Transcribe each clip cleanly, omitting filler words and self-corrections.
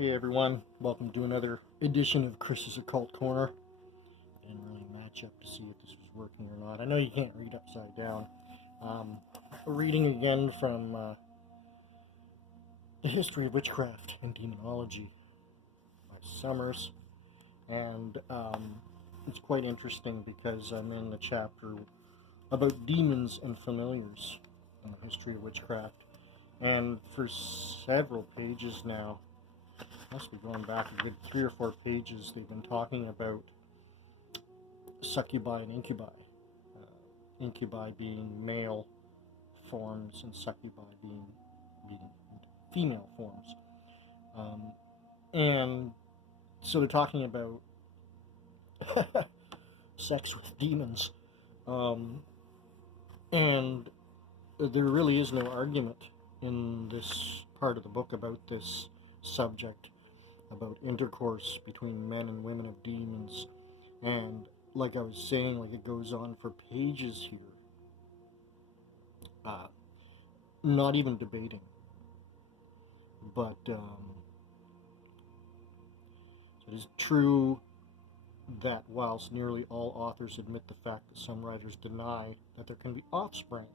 Hey everyone, welcome to another edition of Chris's Occult Corner. Didn't really match up to see if this was working or not. I know you can't read upside down. Reading again from The History of Witchcraft and Demonology by Summers. And it's quite interesting because I'm in the chapter about demons and familiars in the history of witchcraft. And for several pages now, must be going back a good 3 or 4 pages, they've been talking about succubi and incubi. Incubi being male forms and succubi being female forms. And so they're talking about sex with demons. And there really is no argument in this part of the book about this subject, about intercourse between men and women of demons. And like I was saying, like it goes on for pages here, not even debating, but it is true that whilst nearly all authors admit the fact that some writers deny that there can be offspring.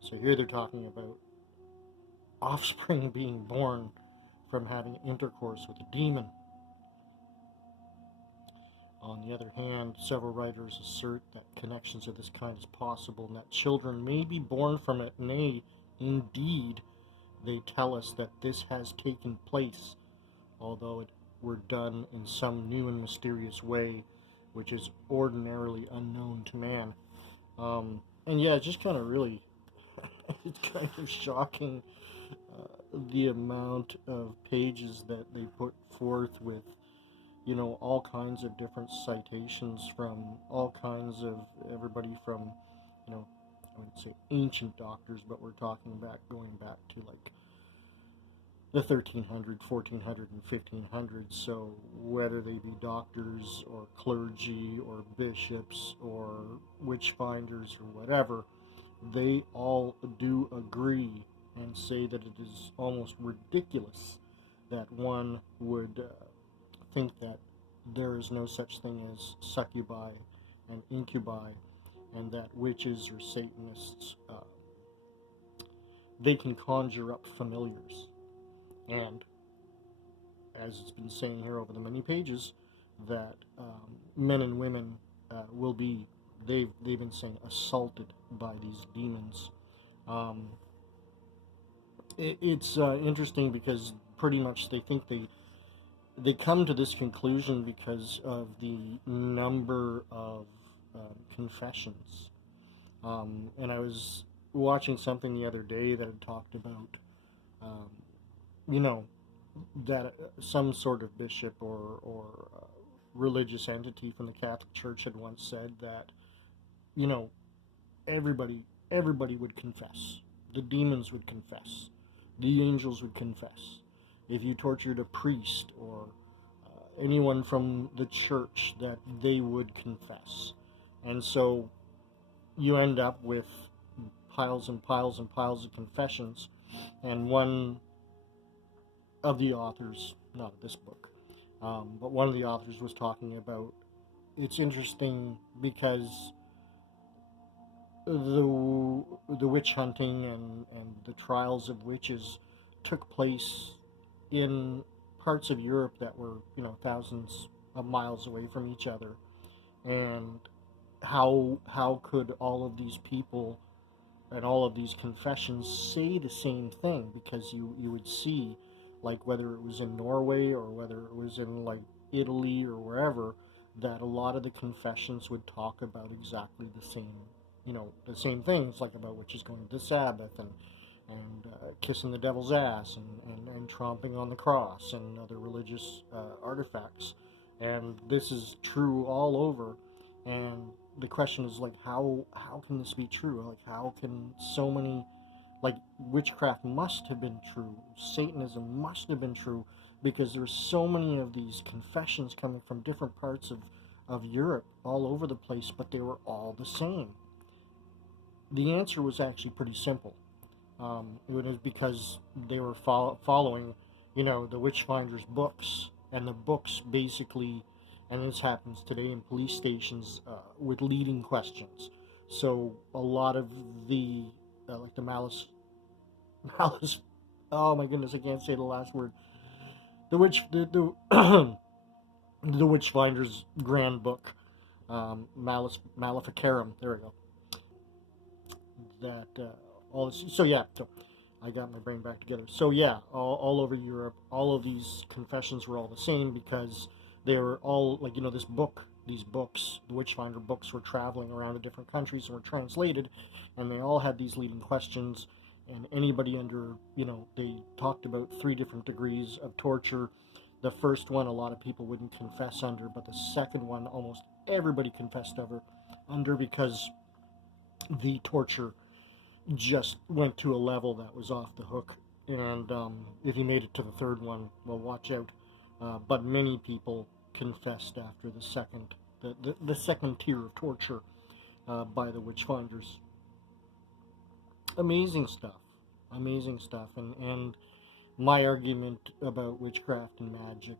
So here they're talking about offspring being born from having intercourse with a demon. On the other hand, several writers assert that connections of this kind is possible and that children may be born from it. Nay, indeed, they tell us that this has taken place, although it were done in some new and mysterious way, which is ordinarily unknown to man. And yeah, it's just kind of really, it's kind of shocking the amount of pages that they put forth with, you know, all kinds of different citations from all kinds of everybody from, you know, I wouldn't say ancient doctors, but we're talking about going back to like the 1300, 1400, and 1500s. So whether they be doctors or clergy or bishops or witch finders or whatever, they all do agree and say that it is almost ridiculous that one would think that there is no such thing as succubi and incubi, and that witches or Satanists, they can conjure up familiars. And as it's been saying here over the many pages, that men and women will be, they've been saying, assaulted by these demons. It's interesting because pretty much they think they come to this conclusion because of the number of confessions. And I was watching something the other day that had talked about, you know, that some sort of bishop or religious entity from the Catholic Church had once said that, you know, everybody would confess. The demons would confess. The angels would confess. If you tortured a priest or anyone from the church, that they would confess. And so you end up with piles and piles and piles of confessions. And one of the authors, not this book, but one of the authors was talking about, it's interesting because the witch hunting and the trials of witches took place in parts of Europe that were, you know, thousands of miles away from each other. And how could all of these people and all of these confessions say the same thing? Because you would see, like, whether it was in Norway or whether it was in like Italy or wherever, that a lot of the confessions would talk about exactly the same, you know, the same things, like about witches going to Sabbath and kissing the devil's ass and tromping on the cross and other religious artifacts. And this is true all over. And the question is, like, how can this be true? Like, how can so many, like, witchcraft must have been true, Satanism must have been true, because there's so many of these confessions coming from different parts of Europe all over the place, but they were all the same. The answer was actually pretty simple. It was because they were following the Witchfinder's books, and the books basically, and this happens today in police stations with leading questions. So a lot of the like the malice, oh my goodness, I can't say the last word. The the Witchfinder's Grand Book, Maleficarum. There we go. That all this. So yeah. So I got my brain back together. So yeah, all over Europe, all of these confessions were all the same because they were all like, these books, the Witchfinder books, were traveling around to different countries and were translated, and they all had these leading questions. And anybody under, they talked about 3 different degrees of torture. The first one, a lot of people wouldn't confess under, but the second one, almost everybody confessed under because the torture just went to a level that was off the hook. And if you made it to the third one, well, watch out. But many people confessed after the second tier of torture by the Witchfinders. Amazing stuff. And my argument about witchcraft and magic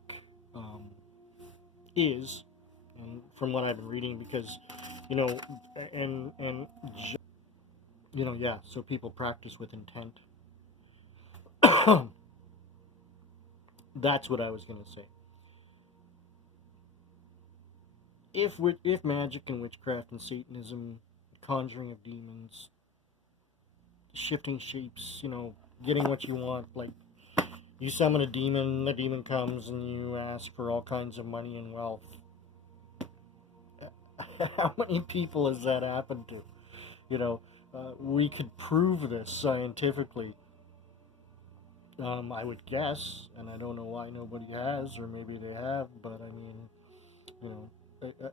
is, and from what I've been reading, because so people practice with intent. That's what I was going to say. If magic and witchcraft and Satanism, conjuring of demons, shifting shapes, getting what you want, like you summon a demon, the demon comes and you ask for all kinds of money and wealth. How many people has that happened to? We could prove this scientifically. I would guess, and I don't know why nobody has, or maybe they have, but I mean,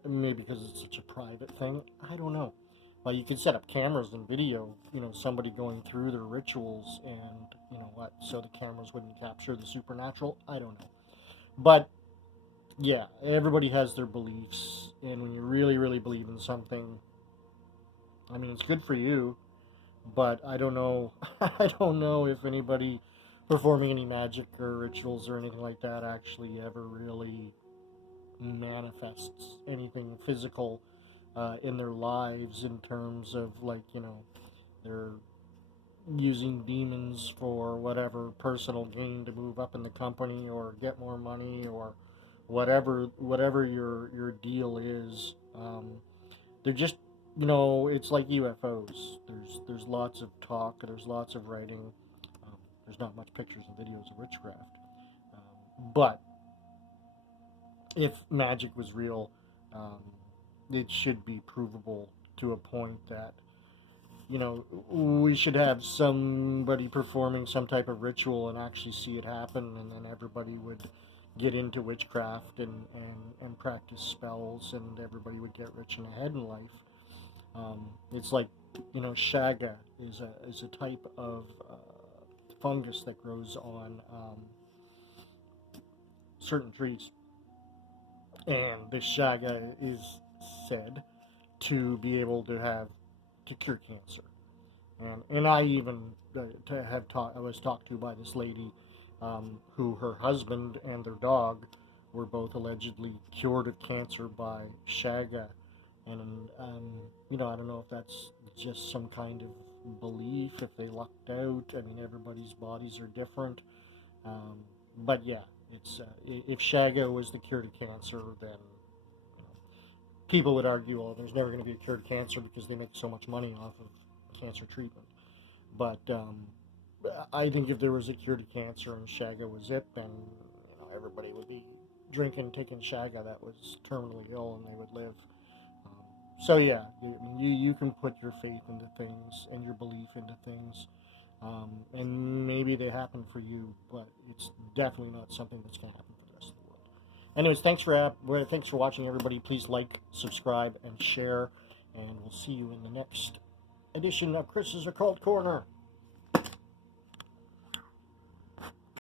maybe because it's such a private thing. I don't know. Well, you could set up cameras and video, somebody going through their rituals, and so the cameras wouldn't capture the supernatural. I don't know. But yeah, everybody has their beliefs, and when you really, really believe in something, I mean, it's good for you, but I don't know. I don't know if anybody performing any magic or rituals or anything like that actually ever really manifests anything physical in their lives, in terms of they're using demons for whatever personal gain to move up in the company or get more money or whatever your deal is. They're just, it's like UFOs. There's lots of talk, there's lots of writing. There's not much pictures and videos of witchcraft. But if magic was real, it should be provable to a point that, we should have somebody performing some type of ritual and actually see it happen, and then everybody would get into witchcraft and practice spells, and everybody would get rich and ahead in life. It's like, shaga is a type of fungus that grows on certain trees, and this shaga is said to be able to cure cancer. And I even I was talked to by this lady who her husband and their dog were both allegedly cured of cancer by shaga. And I don't know if that's just some kind of belief, if they lucked out. I mean, everybody's bodies are different. But yeah, it's if shaga was the cure to cancer, then people would argue, oh, there's never going to be a cure to cancer because they make so much money off of cancer treatment. But I think if there was a cure to cancer and shaga was it, then everybody would be taking shaga that was terminally ill, and they would live. So yeah, you can put your faith into things and your belief into things, and maybe they happen for you, but it's definitely not something that's going to happen for the rest of the world. Anyways, thanks for watching, everybody. Please like, subscribe, and share, and we'll see you in the next edition of Chris's Occult Corner.